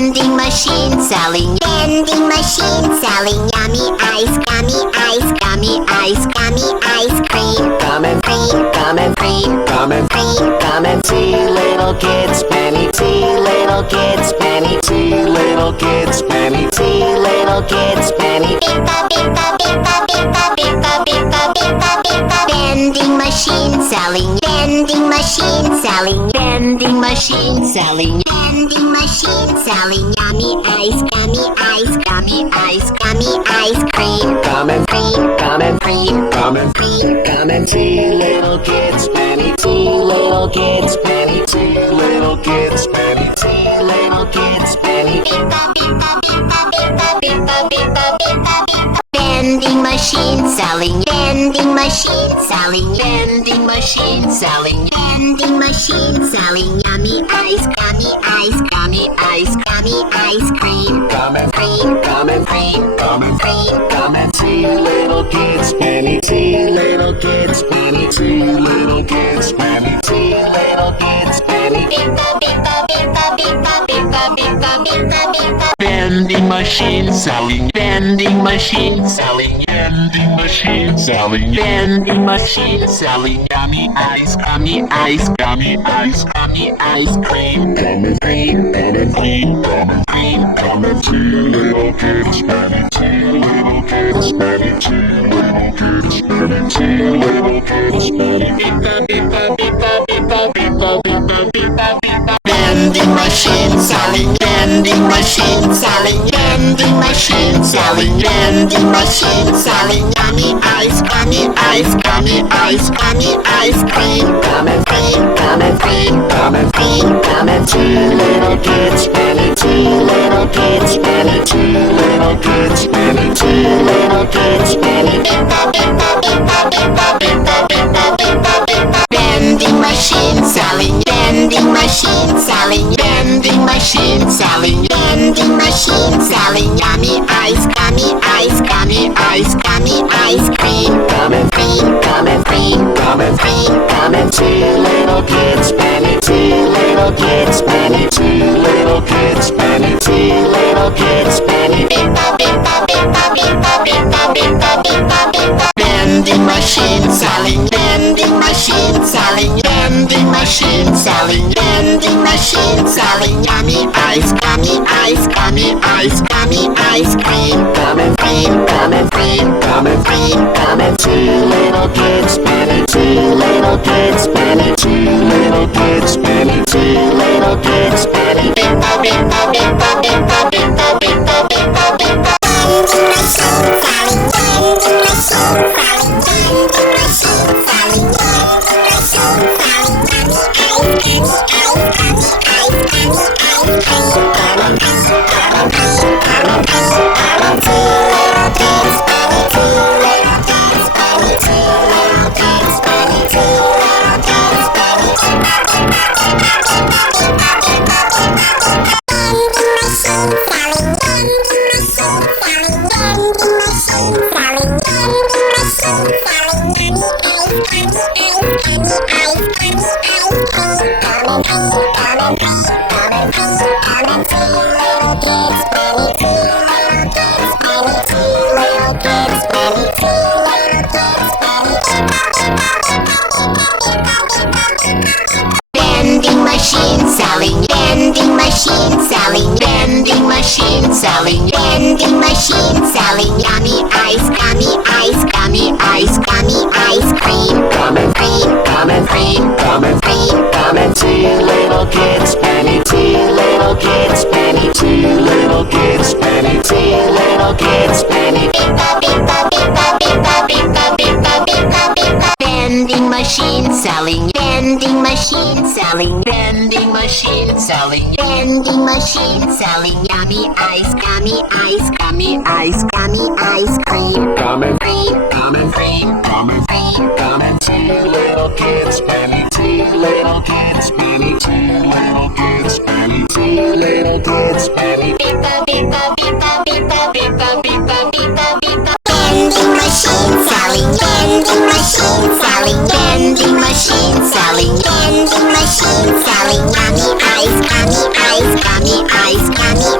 Vending machine selling. Vending machine selling yummy ice, gummy ice, gummy ice, gummy ice cream. Come and Cream, come and cream, come and cream. come and see little kids, many tea little kids, many tea little kids, many tea little kids, many. Bippa, bippa, bippa, bippa, bippa, bippa, bippa, bippa. Vending machine selling. Vending machine selling. Vending machine selling. Vending machine selling yummy ice, gummy ice, gummy ice, gummy ice cream. Come and Cream, come and cream, come and cream. come and tea little kids, many tea little kids, many tea little kids, many tea little kids, many. Bippa, bippa, bippa, bippa, bippa, bippa, bippa, bippa. Vending machine selling. Vending machine selling. Vending machine selling. Vending machine selling yummy ice, gummy ice, gummy ice, gummy ice cream. Come and Cream, come and cream, come and cream. come and tea little kids, many tea little kids, many tea little kids, many tea little kids, many. Bippa, bippa, bippa, bippa, bippa, bippa, bippa, bippa. Vending machine selling. Vending machine selling. Vending machine selling. Vending machine selling. Yummy ice, gummy ice, gummy ice, gummy ice cream. Come and Cream, come and cream, come and cream. come and tea little kids, many tea little kids, many tea little kids, many tea little kids, many. Bippa, bippa, bippa, bippa, bippa, bippa, bippa, bippa. Vending machine selling. Vending machine selling. Vending machine selling. Vending machine selling yummy ice, gummy ice, gummy ice, gummy ice cream. Come and Cream, come and cream, come and cream. come and tea little kids, many tea little kids, many tea little kids, many tea little kids, many. Bippa, bippa, bippa, bippa, bippa, bippa, bippa, bippa. Vending machine selling. Vending machine selling. Vending machine selling. Vending machine selling yummy ice, gummy ice, gummy ice, gummy ice cream. Come and Cream, come and cream, come and cream. come and tea little kids, many tea little kids, many tea little kids, many tea little kids, many. Bippa, bippa, bippa, bippa, bippa, bippa, bippa, bippa. Vending machine selling. Vending machine selling. Vending machine selling. Vending machine selling yummy ice, gummy ice, gummy ice, gummy ice cream. Come and Cream, come and cream, come and cream. come and tea little kids, many tea little kids, many tea little kids, many tea little kids, many. Bippa, bippa, bippa, bippa, bippa, bippa, bippa, bippa. Vending machine selling. Vending machine selling. Vending machine selling. Vending machine selling. Yummy ice, gummy ice, gummy ice, gummy ice cream. Come and cream, come and cream, come and cream, come and tea little kids, many tea little kids, many tea little kids, many tea little kids, many. Bippa, bippa, bippa, bippa, bippa, bippa, bippa, bippa. Vending machine selling. Vending machine selling. Vending machine selling. Vending machine selling. Yummy ice, gummy ice, gummy ice, gummy ice cream. Come and cream, come and cream, come and cream, come and tea little kids, many tea little kids, many tea little kids, many tea little kids, many. Vending machine selling. Vending machine selling. Vending machine selling. Vending machine selling yummy ice, gummy ice, gummy ice, gummy ice cream. Come and Cream, come and cream, come and cream. come and tea little kids, many tea little kids, many tea little kids, many tea little kids, many. Bippa, bippa, bippa, bippa, bippa, bippa, bippa, bippa. Vending machine selling. Vending machine selling. Vending machine selling. Vending machine selling yummy ice, gummy ice, gummy ice, gummy ice cream. Come and Cream, come and cream, come and cream. come and tea little kids, many tea little kids, many tea little kids, many tea little kids, many. Bippa, bippa, bippa, bippa, bippa, bippa, bippa, bippa. Vending machine selling. Vending machine selling. Vending machine selling. Vending machine selling yummy ice, gummy ice, gummy ice, gummy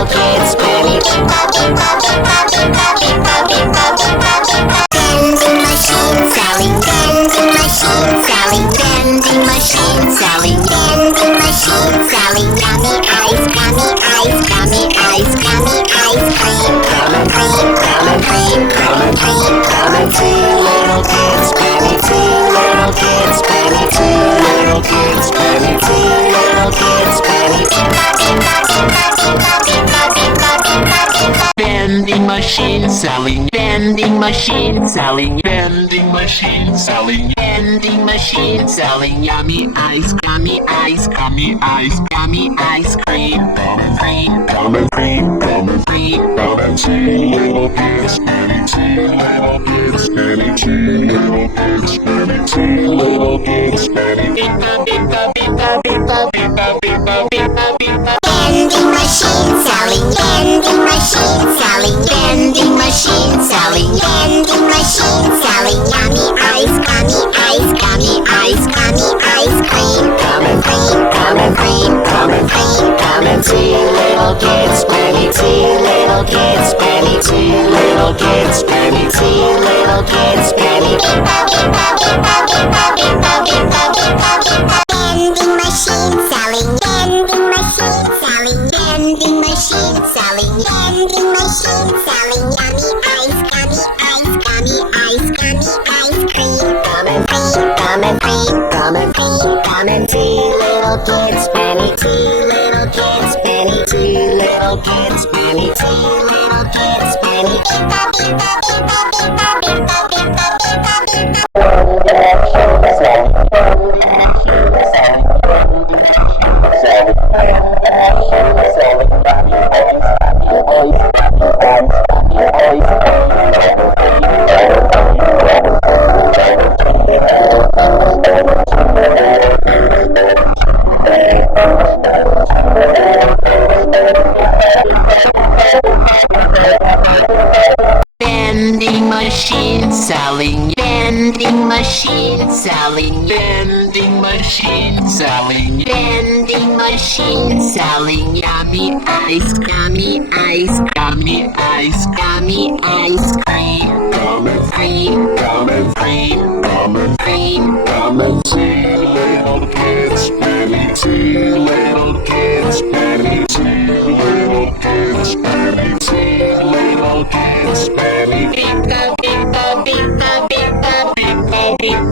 little kids, penny. Vending machine selling, vending machine selling, vending machine selling, vending machine selling. Yummy ice, gummy ice, gummy ice, gummy ice cream. Come and cream, come and cream, come and cream, come and two little kids, penny, two little kids, penny, two little kids, penny, two little kids, penny. Vending machine selling, vending machine selling, vending machine selling, vending machine selling. Yummy ice, gummy ice, gummy ice, gummy ice cream. Come and cream, come and cream, come and cream, come and two little kids, penny, two little kids, penny, two little kids, penny, two little kids, penny. Pizza, pizza, pizza, pizza, pizza, pizza, pizza, pizza. Vending machine selling, vending machine selling, vending machine selling, vending machine selling. Yummy ice, gummy ice, gummy ice, gummy ice cream. Come and cream, come and cream, come and cream, come and two little kids, penny, two little kids, penny, two little kids, penny, two little kids, penny. Vending machine selling, vending machine selling, vending machine selling, vending machine selling. Yummy ice, gummy ice, gummy ice, gummy ice cream. Come and cream, come and cream, come and cream, come and two little kids, penny, two little kids, penny, two little kids, penny, two little kids, penny. Vending machine selling, vending machine selling, vending machine selling, vending machine selling. Yummy ice, gummy ice, gummy ice, gummy ice cream. Come and cream, come and cream, come and cream, come and two little kids, penny, two little kids, penny, two little kids, penny, two little kids, penny. Pizza, pizza, pizza, pizza, pizza, pizza.